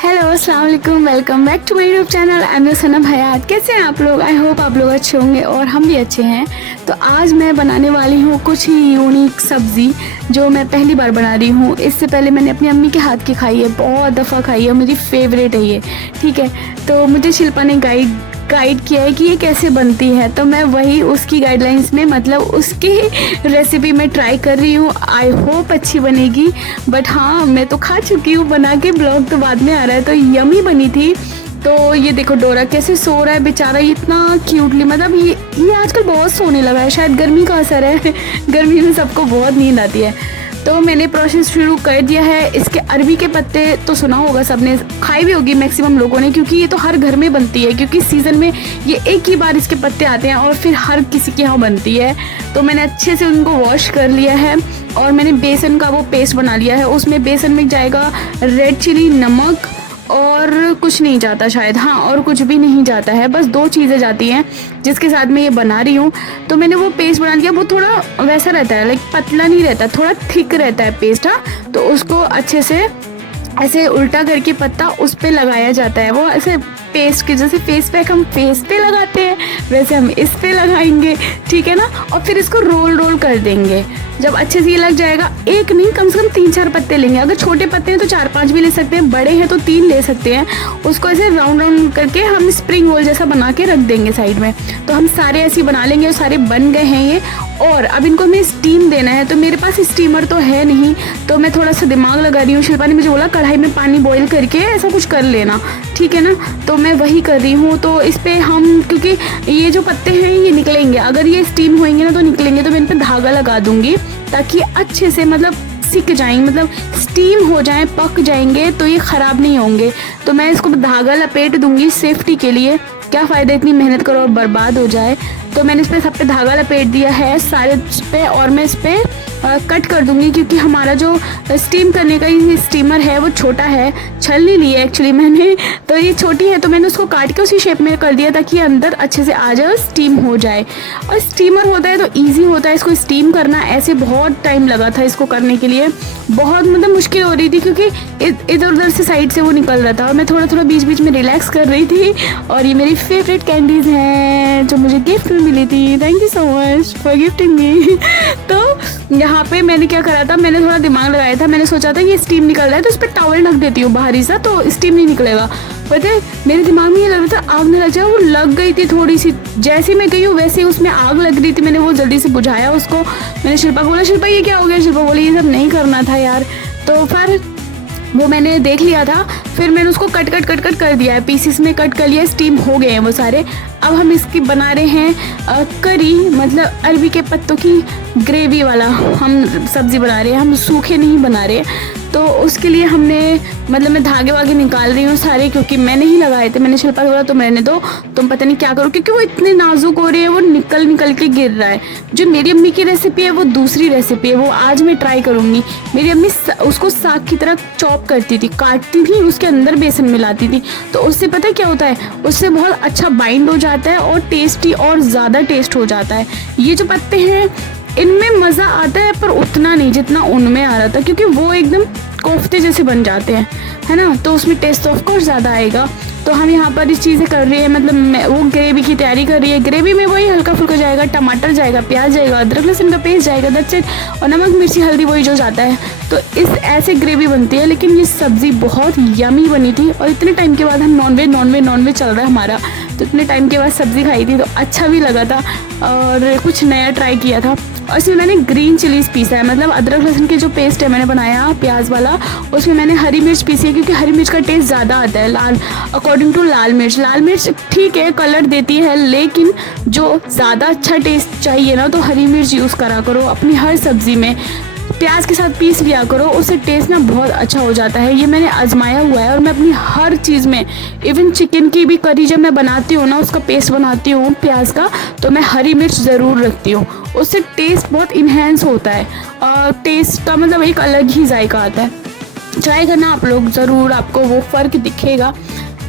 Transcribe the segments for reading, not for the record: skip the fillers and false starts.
Hello अस्सलाम वालेकुम, welcome back to my YouTube channel. I am Sanam Hayat. कैसे हैं आप लोग? आई होप आप लोग अच्छे होंगे और हम भी अच्छे हैं। तो आज मैं बनाने वाली हूँ कुछ ही यूनिक सब्ज़ी जो मैं पहली बार बना रही हूँ। इससे पहले मैंने अपनी अम्मी के हाथ की खाई है, बहुत दफ़ा खाई है, मेरी फेवरेट है ये। ठीक है, तो मुझे शिल्पा ने गाइड किया है कि ये कैसे बनती है, तो मैं वही उसकी गाइडलाइंस में मतलब उसकी रेसिपी में ट्राई कर रही हूँ। आई होप अच्छी बनेगी। बट हाँ, मैं तो खा चुकी हूँ बना के, ब्लॉग तो बाद में आ रहा है। तो यमी बनी थी। तो ये देखो डोरा कैसे सो रहा है बेचारा, इतना क्यूटली। मतलब ये आजकल बहुत सोने लगा है, शायद गर्मी का असर है। गर्मी में सबको बहुत नींद आती है। तो मैंने प्रोसेस शुरू कर दिया है। इसके अरबी के पत्ते तो सुना होगा, सबने खाई भी होगी मैक्सिमम लोगों ने, क्योंकि ये तो हर घर में बनती है, क्योंकि सीज़न में ये एक ही बार इसके पत्ते आते हैं और फिर हर किसी के यहाँ बनती है। तो मैंने अच्छे से उनको वॉश कर लिया है और मैंने बेसन का वो पेस्ट बना लिया है। उसमें बेसन में जाएगा रेड चिली, नमक और कुछ नहीं जाता शायद, हाँ, और कुछ भी नहीं जाता है, बस 2 चीज़ें जाती हैं जिसके साथ मैं ये बना रही हूँ। तो मैंने वो पेस्ट बना लिया। वो थोड़ा वैसा रहता है, लाइक पतला नहीं रहता, थोड़ा थिक रहता है पेस्ट। हाँ, तो उसको अच्छे से ऐसे उल्टा करके पत्ता उस पे लगाया जाता है। वो ऐसे पेस्ट के जैसे फेस पैक हम फेस पे लगाते हैं वैसे हम इस पे लगाएंगे, ठीक है ना। और फिर इसको रोल कर देंगे। जब अच्छे से ये लग जाएगा, एक नहीं कम से कम 3-4 पत्ते लेंगे। अगर छोटे पत्ते हैं तो 4-5 भी ले सकते हैं, बड़े हैं तो 3 ले सकते हैं। उसको ऐसे राउंड करके हम स्प्रिंग रोल जैसा बना के रख देंगे साइड में। तो हम सारे ऐसे बना लेंगे और सारे बन गए हैं ये। और अब इनको हमें स्टीम देना है। तो मेरे पास स्टीमर तो है नहीं, तो मैं थोड़ा सा दिमाग लगा रही हूँ। शिल्पा ने मुझे बोला कढ़ाई में पानी बॉईल करके ऐसा कुछ कर लेना, ठीक है ना। तो मैं वही कर रही हूँ। तो इस पर हम, क्योंकि ये जो पत्ते हैं ये निकलेंगे, अगर ये स्टीम होंगे ना तो निकलेंगे, तो मैं इन पर धागा लगा दूँगी ताकि अच्छे से मतलब सिक जाएंगे, मतलब स्टीम हो जाएं, पक जाएंगे तो ये ख़राब नहीं होंगे। तो मैं इसको धागा लपेट दूंगी सेफ्टी के लिए। क्या फ़ायदा इतनी मेहनत करो और बर्बाद हो जाए। तो मैंने इस पर सब पे धागा लपेट दिया है सारे पे, और मैं इस पर कट कर दूंगी, क्योंकि हमारा जो स्टीम करने का ये स्टीमर है वो छोटा है। छलनी ली है एक्चुअली मैंने, तो ये छोटी है, तो मैंने उसको काट के उसी शेप में कर दिया ताकि अंदर अच्छे से आ जाए और स्टीम हो जाए। और स्टीमर होता है तो ईजी होता है इसको स्टीम करना। ऐसे बहुत टाइम लगा था इसको करने के लिए, बहुत मतलब मुश्किल हो रही थी, क्योंकि इधर उधर से साइड से वो निकल रहा था और मैं थोड़ा बीच बीच में रिलैक्स कर रही थी। और ये मेरी फेवरेट कैंडीज़ हैं जो मुझे गिफ्ट में मिली थी। Thank you so much for gifting me. तो यहाँ पे मैंने क्या करा था, मैंने थोड़ा दिमाग लगाया था। मैंने सोचा था कि स्टीम निकल रहा है तो उस पर टॉवल ढक देती हूँ बाहरी सा, तो स्टीम नहीं निकलेगा। पता है मेरे दिमाग में ये लग रहा था आग न लग जाए, वो लग गई थी थोड़ी सी। जैसे मैं गई हूँ वैसे उसमें आग लग रही थी। मैंने वो जल्दी से बुझाया उसको। मैंने शिल्पा को बोला, शिल्पा ये क्या हो गया? शिल्पा बोली ये सब नहीं करना था यार। तो फिर वो मैंने देख लिया था, फिर मैंने उसको कट कर दिया है, पीसेस में कट कर लिया। स्टीम हो गए हैं वो सारे। अब हम इसकी बना रहे हैं करी, मतलब अरबी के पत्तों की ग्रेवी वाला हम सब्ज़ी बना रहे हैं। हम सूखे नहीं बना रहे। तो उसके लिए हमने मतलब मैं धागे वागे निकाल रही हूँ सारे, क्योंकि मैंने ही लगाए थे। मैंने शिल्पा को बोला तो मैंने दो, तुम पता नहीं क्या करो, क्योंकि वो इतने नाजुक हो रहे हैं, वो निकल के गिर रहा है। जो मेरी अम्मी की रेसिपी है वो दूसरी रेसिपी है, वो आज मैं ट्राई करूँगी। मेरी अम्मी उसको साग की तरह चॉप करती थी, काटती थी, उसके अंदर बेसन मिलाती थी। तो उससे पता क्या होता है, उससे बहुत अच्छा बाइंड हो जाता है और टेस्टी और ज़्यादा टेस्ट हो जाता है। ये जो पत्ते हैं इनमें मज़ा आता है पर उतना नहीं जितना उनमें आ रहा था, क्योंकि वो एकदम कोफ्ते जैसे बन जाते हैं, है ना। तो उसमें टेस्ट ऑफ कोर्स ज़्यादा आएगा। तो हम यहाँ पर इस चीज़ें कर रहे हैं, मतलब वो ग्रेवी की तैयारी कर रही है। ग्रेवी में वही हल्का फुल्का जाएगा, टमाटर जाएगा, प्याज जाएगा, अदरक लहसुन का पेस्ट जाएगा, दैट्स इट, और नमक मिर्ची हल्दी वही जो जाता है। तो इस ऐसे ग्रेवी बनती है। लेकिन ये सब्ज़ी बहुत यमी बनी थी और इतने टाइम के बाद हम नॉनवेज चल रहा है हमारा, तो इतने टाइम के बाद सब्ज़ी खाई थी तो अच्छा भी लगा था और कुछ नया ट्राई किया था। और इसमें मैंने ग्रीन चिलीज़ पीसा है, मतलब अदरक लहसुन के जो पेस्ट है मैंने बनाया प्याज वाला, उसमें मैंने हरी मिर्च पीसी है, क्योंकि हरी मिर्च का टेस्ट ज़्यादा आता है। लाल अकॉर्डिंग टू लाल मिर्च ठीक है कलर देती है, लेकिन जो ज़्यादा अच्छा टेस्ट चाहिए ना तो हरी मिर्च यूज़ करा करो अपनी हर सब्ज़ी में। प्याज के साथ पीस लिया करो, उससे टेस्ट ना बहुत अच्छा हो जाता है। ये मैंने आजमाया हुआ है और मैं अपनी हर चीज़ में, इवन चिकन की भी करी जब मैं बनाती हूँ ना, उसका पेस्ट बनाती हूँ प्याज का, तो मैं हरी मिर्च ज़रूर रखती हूँ। उससे टेस्ट बहुत इन्हेंस होता है और टेस्ट का मतलब एक अलग ही जायका आता है। ट्राई करना आप लोग ज़रूर, आपको वो फ़र्क दिखेगा।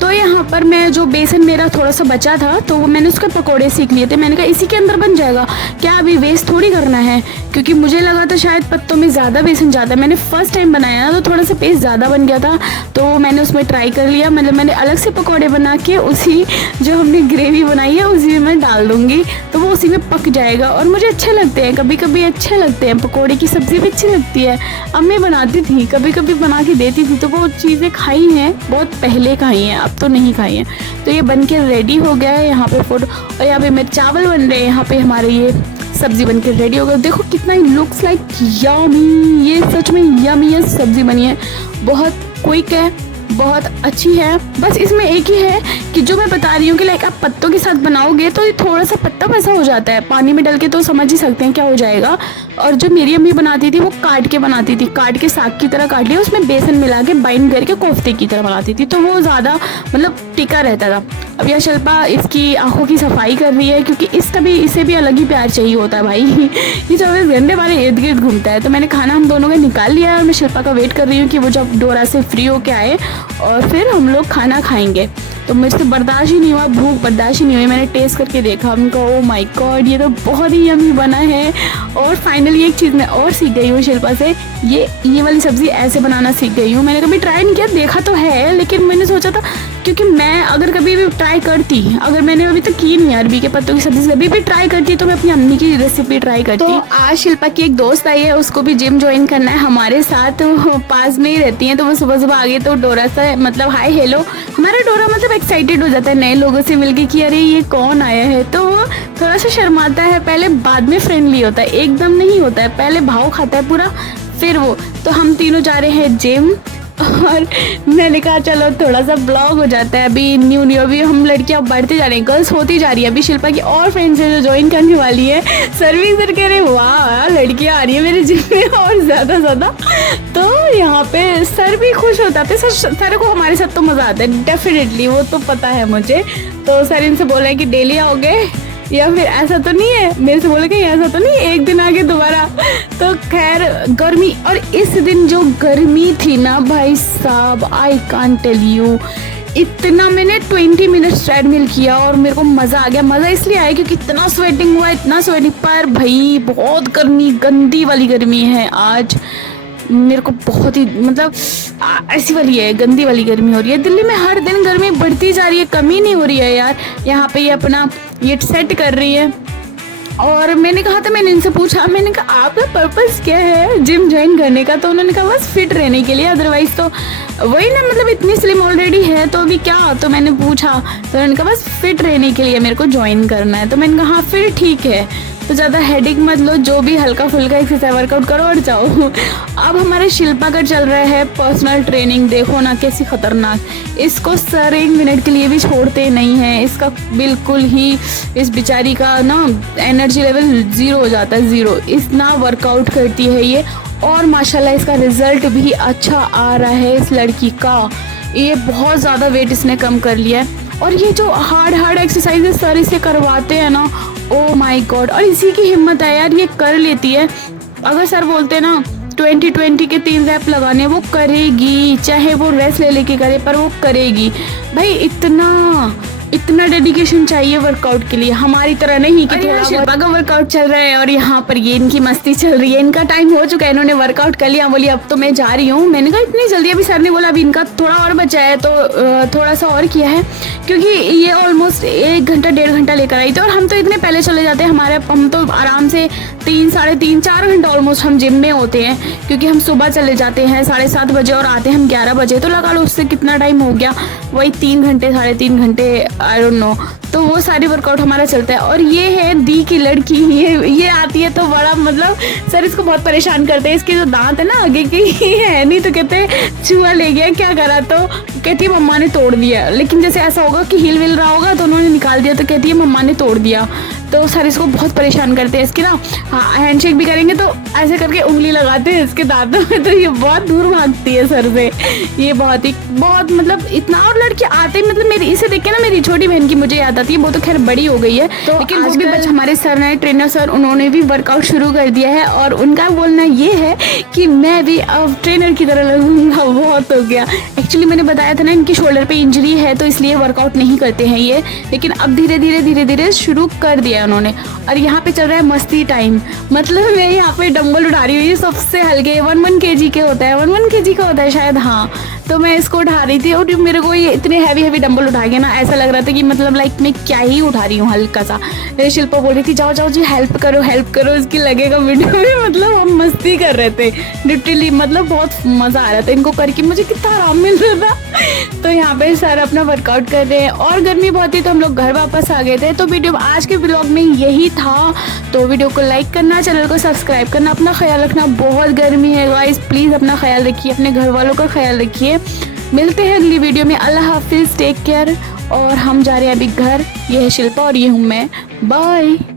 तो यहाँ पर मैं जो बेसन मेरा थोड़ा सा बचा था तो वो मैंने उसके पकोड़े सीख लिए थे। मैंने कहा इसी के अंदर बन जाएगा, क्या अभी वेस्ट थोड़ी करना है, क्योंकि मुझे लगा था शायद पत्तों में ज़्यादा बेसन जाता है। मैंने फर्स्ट टाइम बनाया ना तो थोड़ा सा पेस्ट ज़्यादा बन गया था, तो मैंने उसमें ट्राई कर लिया। मतलब मैंने अलग से पकौड़े बना के उसी जो हमने ग्रेवी बनाई है उसी में मैं डाल दूँगी, तो वो उसी में पक जाएगा। और मुझे अच्छे लगते हैं, कभी कभी अच्छे लगते हैं, पकौड़े की सब्ज़ी भी अच्छी लगती है। अम्मी बनाती थी, कभी कभी बना के देती थी, तो वो चीज़ें खाई हैं, बहुत पहले खाई हैं, अब तो नहीं खाई हैं। तो ये बन के रेडी हो गया है यहाँ पे फोटो, और यहाँ पे मेरे चावल बन रहे हैं, यहाँ पे हमारे ये सब्जी बन के रेडी हो गया। देखो कितना ही लुक्स लाइक यमी, ये सच में यमी है सब्जी बनी है, बहुत क्विक है, बहुत अच्छी है। बस इसमें एक ही है कि जो मैं बता रही हूँ कि लाइक आप पत्तों के साथ बनाओगे तो ये थोड़ा सा पत्ता वैसा हो जाता है, पानी में डल के तो समझ ही सकते हैं क्या हो जाएगा। और जो मेरी अम्मी बनाती थी वो काट के बनाती थी, काट के साग की तरह काट लिया, उसमें बेसन मिला के बाइंड करके कोफ्ते की तरह बनाती थी, तो वो ज़्यादा मतलब टिका रहता था। अब यह शिल्पा इसकी आंखों की सफाई कर रही है, क्योंकि इसे भी अलग ही प्यार चाहिए होता है भाई। ये 24 घंटे हमारे इर्द गिर्द घूमता है। तो मैंने खाना हम दोनों का निकाल लिया है और मैं शिल्पा का वेट कर रही हूँ कि वो जब डोरा से फ्री होके आए और फिर हम लोग खाना खाएंगे। तो मुझसे बर्दाश्त ही नहीं हुआ, भूख बर्दाश्त ही नहीं हुई। मैंने टेस्ट करके देखा, उनको ओ माय गॉड ये तो बहुत ही यमी बना है। और फाइनली एक चीज़ मैं और सीख गई हूँ शिल्पा से, ये वाली सब्ज़ी ऐसे बनाना सीख गई हूँ। मैंने कभी ट्राई नहीं किया, देखा तो है, लेकिन मैंने सोचा था क्योंकि मैं अगर कभी भी ट्राई करती, अगर मैंने अभी तक की नहीं अरबी के पत्तों की सब्ज़ी कभी भी ट्राई करती तो मैं अपनी अम्मी की रेसिपी ट्राई करती। तो आज शिल्पा की एक दोस्त आई है, उसको भी जिम ज्वाइन करना है हमारे साथ, तो पास में ही रहती हैं, तो वो सुबह सुबह आ गई। तो डोरा से मतलब हाय हेलो, हमारा डोरा मतलब एक्साइटेड हो जाता है नए लोगों से मिलके कि अरे ये कौन आया है, तो वो थोड़ा सा शर्माता है पहले, बाद में फ्रेंडली होता है, एकदम नहीं होता है, पहले भाव खाता है पूरा फिर वो। तो हम तीनों जा रहे हैं जिम, और मैंने कहा चलो थोड़ा सा ब्लॉग हो जाता है। अभी न्यू अभी हम लड़कियां बढ़ते जा रहे हैं, गर्ल्स होती जा रही है। अभी शिल्पा की और फ्रेंड्स है जो ज्वाइन करने वाली है। सर भी इधर कह रहे वाह लड़कियां आ रही है मेरे जिम में और ज़्यादा। तो यहाँ पे सर भी खुश होता है, सर को हमारे साथ तो मज़ा आता है डेफिनेटली, वो तो पता है मुझे। तो सर इनसे बोल रहे हैं कि डेली आओगे या फिर ऐसा तो नहीं है, मेरे से बोले कि ऐसा तो नहीं एक दिन आगे दोबारा। तो खैर गर्मी, और इस दिन जो गर्मी थी ना भाई साहब, आई कांट टेल यू, इतना मैंने 20 मिनट्स ट्रेडमिल किया और मेरे को मज़ा आ गया। मज़ा इसलिए आया क्योंकि इतना स्वेटिंग हुआ, इतना स्वेटिंग, पर भाई बहुत गर्मी, गंदी वाली गर्मी है आज। मेरे को बहुत ही मतलब ऐसी वाली है, गंदी वाली गर्मी हो रही है। दिल्ली में हर दिन गर्मी बढ़ती जा रही है, कमी नहीं हो रही है यार। यहाँ पे ये अपना ये सेट कर रही है। और मैंने कहा था, मैंने इनसे पूछा, मैंने कहा आपका पर्पस क्या है जिम ज्वाइन करने का, तो उन्होंने कहा बस फिट रहने के लिए, अदरवाइज तो वही ना, मतलब इतनी स्लिम ऑलरेडी है तो अभी क्या। तो मैंने पूछा तो उन्होंने कहा बस फिट रहने के लिए मेरे को ज्वाइन करना है। तो मैंने कहा हाँ फिर ठीक है, तो ज़्यादा हेडेक मत लो, जो भी हल्का फुल्का एक्सरसाइज वर्कआउट करो और जाओ। अब हमारे शिल्पा का चल रहा है पर्सनल ट्रेनिंग, देखो ना कैसी खतरनाक, इसको सर 1 मिनट के लिए भी छोड़ते नहीं हैं। इसका बिल्कुल ही, इस बेचारी का ना एनर्जी लेवल 0 हो जाता है, 0, इतना वर्कआउट करती है ये। और माशाल्लाह इसका रिजल्ट भी अच्छा आ रहा है इस लड़की का, ये बहुत ज़्यादा वेट इसने कम कर लिया है। और ये जो हार्ड एक्सरसाइजेस सर इसे करवाते हैं ना, ओ माय गॉड, और इसी की हिम्मत है यार, ये कर लेती है। अगर सर बोलते ना 20 के 3 रैप लगाने, वो करेगी, चाहे वो रेस्ट ले लेके करे पर वो करेगी भाई। इतना डेडिकेशन चाहिए वर्कआउट के लिए, हमारी तरह नहीं कि थोड़ा शिल्पा का वर्कआउट चल रहा है और यहाँ पर ये इनकी मस्ती चल रही है। इनका टाइम हो चुका है, इन्होंने वर्कआउट कर लिया, बोली अब तो मैं जा रही हूँ। मैंने कहा इतनी जल्दी, अभी सर ने बोला अभी इनका थोड़ा और बचा है, तो थोड़ा सा और किया है, क्योंकि ये ऑलमोस्ट 1 घंटा 1.5 घंटा लेकर आई थी। और हम तो इतने पहले चले जाते हैं, हम तो आराम से 3, साढ़े 3, 4 घंटा ऑलमोस्ट हम जिम में होते हैं, क्योंकि हम सुबह चले जाते हैं 7:30 बजे और आते हैं हम 11 बजे। तो लगा लो उससे कितना टाइम हो गया, वही 3 घंटे, साढ़े 3 घंटे, आई डोंट नो। तो वो सारी वर्कआउट हमारा चलता है। और ये है दी की लड़की, ये आती है तो बड़ा मतलब सर इसको बहुत परेशान करते हैं। इसके जो दांत है ना आगे की है नहीं, तो कहते हैं चूहा ले गया, क्या करा, तो कहती है मम्मा ने तोड़ दिया। लेकिन जैसे ऐसा होगा कि हिल विल रहा होगा तो उन्होंने निकाल दिया, तो कहती है मम्मा ने तोड़ दिया। तो सर इसको बहुत परेशान करते हैं। इसकी ना हैंडशेक भी करेंगे तो ऐसे करके उंगली लगाते हैं इसके दांतों में, तो ये बहुत दूर भागती है सर से। ये बहुत ही बहुत मतलब इतना, और लड़के आते ही मतलब मेरी इसे देख के ना मेरी छोटी बहन की मुझे याद आती है, वो तो खैर बड़ी हो गई है, तो लेकिन वो भी बच्चे हमारे सर ने ट्रेनर सर उन्होंने भी वर्कआउट शुरू कर दिया है और उनका बोलना ये है कि मैं भी अब ट्रेनर की तरह लगूंगा। बहुत हो गया। एक्चुअली मैंने बताया था ना इनकी शोल्डर पे इंजरी है तो इसलिए वर्कआउट नहीं करते हैं ये, लेकिन अब धीरे धीरे शुरू कर दिया उन्होंने। और यहाँ पे चल रहा है मस्ती टाइम, मतलब मैं यहाँ पे डंबल उठा रही हूँ, ये सबसे हल्के 1 kg के होता है, 1 kg का होता है शायद, हाँ। तो मैं इसको उठा रही थी और मेरे को ये इतने हैवी डंबल उठा के ना ऐसा लग रहा था कि मतलब लाइक मैं क्या ही उठा रही हूँ हल्का सा। शिल्पा बोल रही थी जाओ जाओ जी हेल्प करो, इसकी लगेगा वीडियो में। मतलब हम मस्ती कर रहे थे लिटरली, मतलब बहुत मज़ा आ रहा था इनको करके, मुझे कितना आराम मिल रहा था। तो यहाँ पे सर अपना वर्कआउट कर रहे हैं और गर्मी बहुत थी तो हम लोग घर वापस आ गए थे। तो वीडियो आज के ब्लॉग में यही था। तो वीडियो को लाइक करना, चैनल को सब्सक्राइब करना, अपना ख्याल रखना, बहुत गर्मी है गाइस, प्लीज़ अपना ख्याल रखिए, अपने घर वालों का ख्याल रखिए। मिलते हैं अगली वीडियो में। अल्लाह हाफिज़, टेक केयर। और हम जा रहे हैं अभी घर। ये है शिल्पा और ये हूँ मैं। बाय।